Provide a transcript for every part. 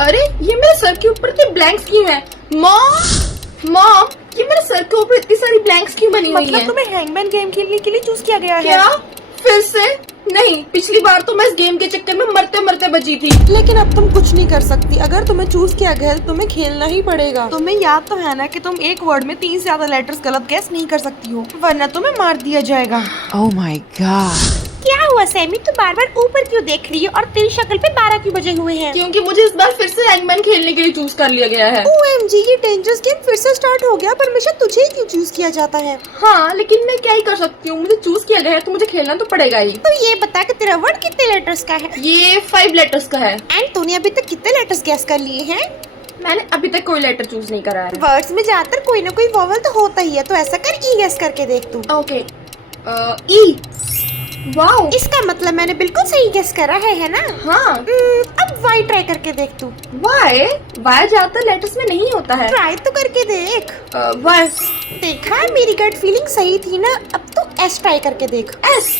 अरे ये मेरे सर के ऊपर इतनी ब्लैंक्स क्यों है? मॉम मॉम, ये मेरे सर के ऊपर इतनी सारी ब्लैंक्स क्यों बनी हुई मतलब है? तुम्हें हैंगमैन गेम खेलने के लिए चूज किया गया है? क्या फिर से? नहीं, पिछली बार तो मैं इस गेम के चक्कर में मरते मरते बची थी। लेकिन अब तुम कुछ नहीं कर सकती। अगर तुम्हें चूज किया गया है तो तुम्हें खेलना ही पड़ेगा। तुम्हें याद तो है ना कि तुम एक वर्ड में 3 से ज्यादा लेटर्स गलत गैस नहीं कर सकती हो, वरना तुम्हें मार दिया जाएगा। Oh my god. क्या हुआ सैमी, तू बार बार ऊपर क्यों देख रही है और तेरी शक्ल पे 12 क्यों बजे हुए हैं? क्योंकि मुझे इस बार फिर से हैंगमैन खेलने के लिए चूज कर लिया गया है। OMG, ये डेंजरस गेम फिर से स्टार्ट हो गया, पर हमेशा तुझे ही क्यों चूज किया जाता है? हाँ, लेकिन मैं क्या ही कर सकती हूँ, मुझे चूज किया गया है तो मुझे खेलना तो पड़ेगा ही। तो ये बता कि तेरा वर्ड कितने लेटर्स का है? ये 5 लेटर्स का है। एंड तूने अभी तक कितने लेटर्स गैस कर लिए हैं? मैंने अभी तक कोई लेटर चूज नहीं करा है। वर्ड्स में ज्यादातर कोई ना कोई वोवल तो होता ही है, तो ऐसा कर ई गैस करके देख तू। ओके, ई। वाओ, इसका मतलब मैंने बिल्कुल सही गेस करा है ना? हाँ। अब वाई ट्राई करके देख तू। वाई? वाई ज्यादातर लेटर्स में नहीं होता है। ट्राई तो करके देख। वाई। देखा, मेरी गट फीलिंग सही थी ना? अब तो एस ट्राई करके देख। एस।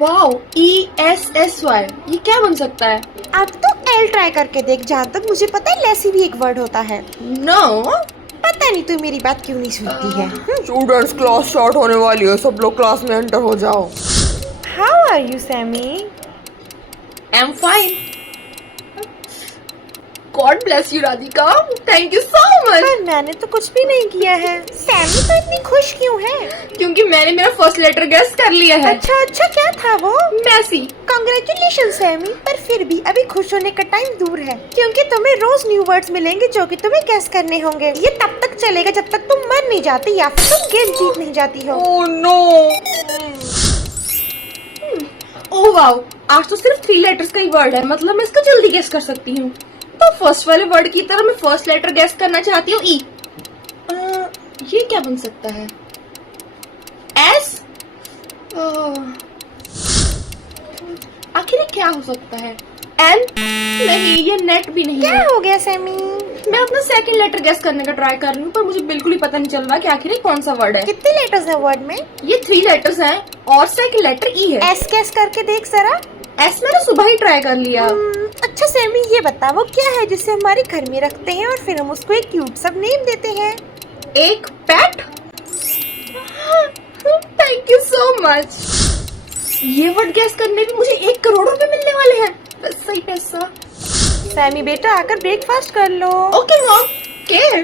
वाओ, ESSY, ये क्या बन सकता है? अब तो एल ट्राई करके देख। जहाँ तक मुझे पता है लेसी भी एक वर्ड होता है। नो। पता नहीं तू मेरी बात क्यों नहीं सुनती है। स्टूडेंट्स, क्लास स्टार्ट होने वाली है, सब लोग क्लास में एंटर हो जाओ। How are you Sammy? I am fine. God bless you Radhika, thank you so much. पर मैंने तो कुछ भी नहीं किया है। सैमी तो इतनी खुश क्यों है? क्योंकि मैंने मेरा फर्स्ट लेटर गेस कर लिया है। अच्छा अच्छा, क्या था वो? मैसी। कांग्रेचुलेशन सैमी, पर फिर भी अभी खुश होने का टाइम दूर है, क्योंकि तुम्हें रोज न्यू वर्ड्स मिलेंगे जो कि तुम्हें गेस करने होंगे। ये तब तक चलेगा जब तक तुम मर नहीं जाती या फिर तुम गेम जीत नहीं जाती हो। Oh no. ओह वाओ, आज तो सिर्फ 3 लेटर्स का ही वर्ड है, मतलब मैं इसका जल्दी गेस कर सकती हूँ। तो फर्स्ट वाले वर्ड की तरह मैं फर्स्ट लेटर गेस करना चाहती हूँ, ई। ये क्या बन सकता है? एस। आखिर ये क्या हो सकता है? एन? नहीं, ये नेट भी नहीं क्या है। हो गया सैमी? मैं अपना सेकंड लेटर गेस करने का ट्राई कर रही हूँ, पर मुझे बिल्कुल ही पता नहीं चल रहा कि आखिर ये कौन सा वर्ड है। कितने लेटर्स है वर्ड में? ये 3 लेटर्स हैं और सेकंड लेटर ई है। एस गेस करके देख जरा। एस मैंने सुबह ही ट्राई कर लिया। अच्छा सैमी, ये बता वो क्या है जिसे हमारे घर में रखते हैं और फिर हम उसको एक क्यूट सा नेम देते हैं? एक pet. Thank you so much. ये वर्ड गेस करने में मुझे 1 करोड़ रुपए मिलने वाले हैं। बस सही पैसा। सैमी बेटा, आकर ब्रेकफास्ट कर लो। Okay mom. के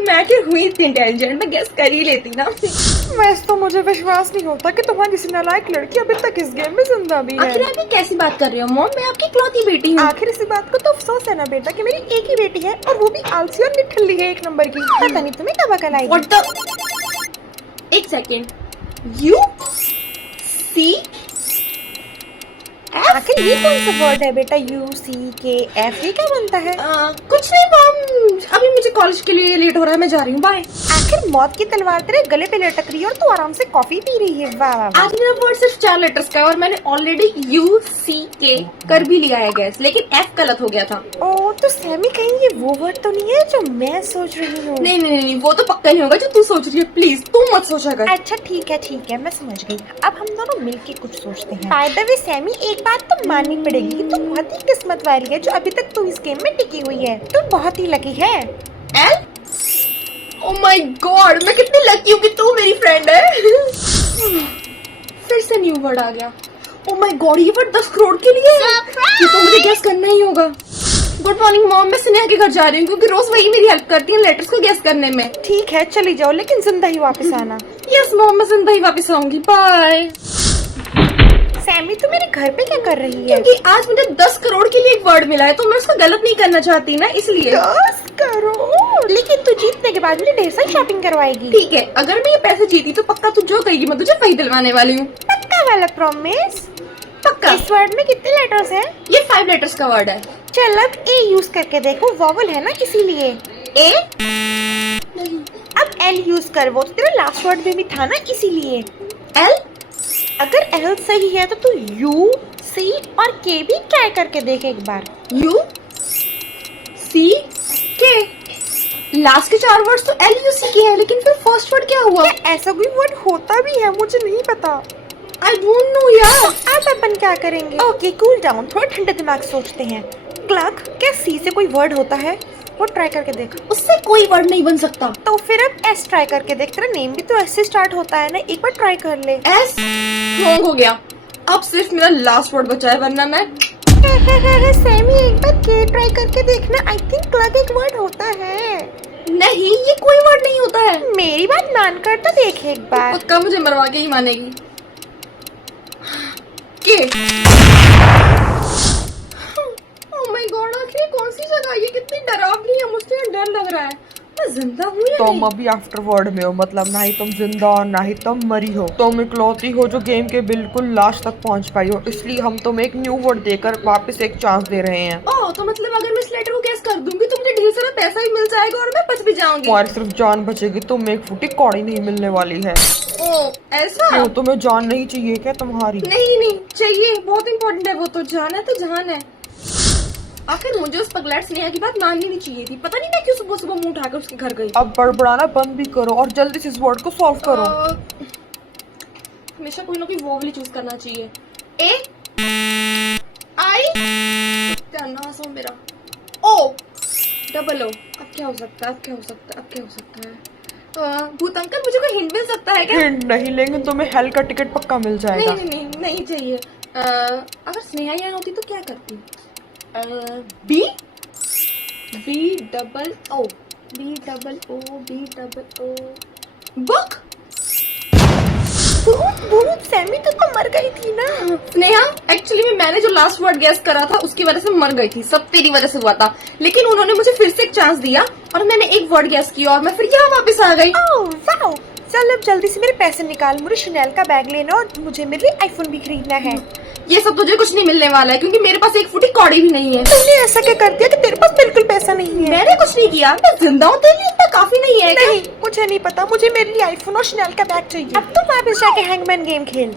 मैं आखिर हुई इतनी इंटेलिजेंट, मैं गेस कर ही लेती ना। वैसे तो मुझे विश्वास नहीं होता कि तुम्हारी जैसी नालायक लड़की अभी तक इस गेम में जिंदा भी है। आखिर आप ये कैसी बात कर रहे हो मॉम? मैं आपकी इकलौती बेटी हूँ। आखिर इसी बात को तो अफसोस है ना बेटा कि मेरी एक ही बेटी है और वो भी आलसी और निठल्ली है 1 नंबर की। पता नहीं तुम्हें कब अकल आई। What the? एक सेकेंड। You see. आखिर ये कौन सा वर्ड है बेटा? UCKF, ये क्या बनता है? कुछ नहीं मॉम, अभी मुझे कॉलेज के लिए लेट हो रहा है, मैं जा रही हूँ, बाय। आखिर मौत की तलवार तेरे गले पे लटक रही है और तू आराम से कॉफी पी रही है। वाह वाह वाह। आज मेरा वर्ड सिर्फ 4 लेटर्स का है और मैंने ऑलरेडी UCK कर भी लिया है गैस, लेकिन F गलत हो गया था। ओ, तो सैमी कहीं ये वो वर्ड तो नहीं है जो मैं सोच रही हूँ? नहीं नहीं नहीं, वो तो पक्का नहीं होगा जो तू सोच रही है, प्लीज तू मत सोचा कर। अच्छा ठीक है, मैं समझ गई। अब हम दोनों मिलके कुछ सोचते हैं। बाय द वे सैमी, एक बात तो माननी पड़ेगी कि तू बहुत ही किस्मत वाली है जो अभी तक तू इस गेम में टिकी हुई है। तू बहुत ही लकी है। एल? ओह माय गॉड, मैं कितनी लकी हूँ कि तू मेरी फ्रेंड है। फिर से न्यू वर्ड आ गया। ओह माय गॉड, ये वर्ड 10 करोड़ के लिए है। ये तो मुझे गेस करना ही होगा। गुड मॉर्निंग मॉम, मैं स्नेहा के घर जा रही हूँ क्योंकि रोज वही मेरी हेल्प करती है लेटर्स को गेस करने में। ठीक है, चली जाओ, लेकिन जिंदा ही वापस आना। यस मॉम, मैं जिंदा ही वापस आऊंगी, बाय। सैमी, तू मेरे घर पे क्या कर रही है? क्योंकि आज मुझे 10 करोड़ के लिए एक वर्ड मिला है, तो मैं उसको गलत नहीं करना चाहती ना, इसलिए। 10 करोड़? लेकिन तू जीतने के बाद मुझे ढेर सारी शॉपिंग करवाएगी। ठीक है, अगर मैं ये पैसे जीती तो पक्का तू जो कहेगी मैं तुझे वही दिलवाने वाली हूँ। पक्का वाला प्रॉमिस? पक्का। इस वर्ड में कितने लेटर्स हैं? ये 5 लेटर्स का वर्ड है। चल अब ए यूज करके देखो, वॉवल है ना इसीलिए। ए? अब एल यूज कर, वो तो तेरा लास्ट वर्ड में भी था ना इसीलिए। एल? अगर एल सही है तो तू यू, सी और के भी ट्राई करके देख एक बार। यू सी के, लास्ट के 4 वर्ड्स तो एल यू सी के हैं, लेकिन फिर फर्स्ट वर्ड क्या हुआ? क्या ऐसा कोई वर्ड होता भी है? मुझे नहीं पता। आई डोंट नो यार। अब अपन क्या करेंगे? ओके, कूल डाउन, थोड़ा ठंडे दिमाग से सोचते हैं। क्लर्क, क्या सी से कोई वर्ड होता है? वो ट्राई करके देख। उससे कोई वर्ड नहीं बन सकता। तो फिर अब एस ट्राई करके देख, तेरा नेम भी तो एस से स्टार्ट होता है ना, एक बार ट्राई कर ले। एस रॉन्ग हो गया। अब सिर्फ मेरा लास्ट वर्ड बचा है, वरना मैं सैमी एक बार के ट्राई करके देखना, आई थिंक क्लर्क एक वर्ड होता है। नहीं, ये कोई वर्ड नहीं होता है। मेरी बात मानकर तो देख एक बार। पक्का मुझे मरवा के ही मानेगी। के ओह माय गॉड, आखिर कौन सी जगह है? ये कितनी डरावनी है, मुझे यहाँ डर लग रहा है। मैं जिंदा हूँ या तुम नहीं? अभी आफ्टर वर्ल्ड में हो, मतलब ना ही तुम जिंदा हो ना ही तुम मरी हो। तुम इकलौती हो जो गेम के बिल्कुल लास्ट तक पहुंच पाई हो, इसलिए हम तुम्हें एक न्यू वर्ड देकर वापस एक चांस दे रहे हैं। ओह, तो मतलब अगर मैं इस लेटर को गेस कर दूंगी तो मुझे ढेर सारा पैसा ही मिल जाएगा और मैं बच भी जाऊंगी। तुम्हारी सिर्फ जान बचेगी, तुम्हें एक फुटी कौड़ी नहीं मिलने वाली है। ओह, ऐसा? क्यों, तुम्हें जान नहीं चाहिए क्या तुम्हारी? नहीं नहीं चाहिए, बहुत इंपॉर्टेंट है वो तो। जान है तो जान है। आखिर मुझे उस पगलैट स्नेहा की बात माननी नहीं चाहिए थी। पता नहीं मैं क्यों सुबह सुबह मुंह उठाकर उसके घर गई। अब बड़बड़ाना बंद भी करो और जल्दी से इस वर्ड को सॉल्व करो। हमेशा कोई ना कोई वोवली चूज करना चाहिए। ए आई, क्या नाम हो मेरा? O double O. अब क्या हो सकता है? अब क्या हो सकता है? अब क्या हो सकता है? भूत अंकल, मुझे कोई हिंट मिल सकता है क्या? हिंट नहीं, लेकिन तुम्हें हेल का टिकट पक्का मिल जाएगा। नहीं नहीं नहीं नहीं चाहिए। अगर स्नेहा यहाँ होती तो क्या करती? B B double O, B double O, B double O, book. भूत, सैमी तो मर गई थी ना। स्नेहा, एक्चुअली मैंने जो लास्ट वर्ड गेस करा था उसकी वजह से मर गई थी। सब तेरी वजह से हुआ था, लेकिन उन्होंने मुझे फिर से एक चांस दिया और मैंने एक वर्ड गेस किया और मैं फिर यहाँ वापस आ गई। ओह वाओ, चल अब जल्दी से मेरे पैसे निकाल, मुझे शनेल का बैग लेना और मुझे मेरे लिए आईफोन भी खरीदना है। ये सब तुझे कुछ नहीं मिलने वाला है क्योंकि मेरे पास एक फुटी कौड़ी भी नहीं है। तूने ऐसा क्या कर दिया कि तेरे पास बिल्कुल पैसा नहीं है? मैंने कुछ नहीं किया, मैं जिंदा हूँ। तेरे लिए इतना काफी नहीं है क्या? नहीं, मुझे नहीं पता, मुझे मेरे लिए आईफोन और शनेल का बैग चाहिए। अब तुम वापस जाके हैंगमैन गेम खेल।